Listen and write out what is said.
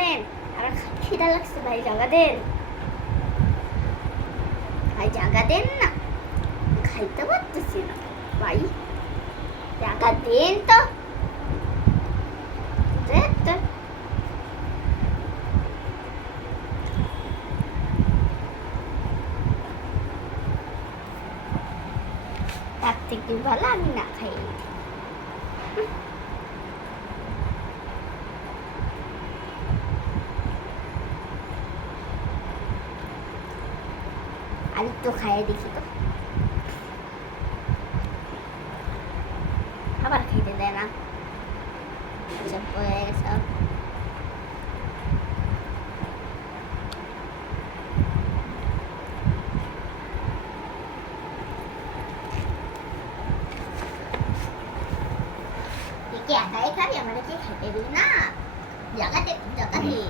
দেন। আর খিদা লাগছে ভাই, জায়গা দেন ভাই, জায়গা দেন না, খাইতে পারতেছি না ভাই, জায়গা দেন তো, দেন তো। তার থেকে ভালো আমি না খাই। আর একটু খাইয়ে দেখি তো, আবার খেতে দেয় না, সব হয়ে গেছে। একে একাই খাবি, আমার কি খেতে দিই না, জায়গাতে জায়গা দিই।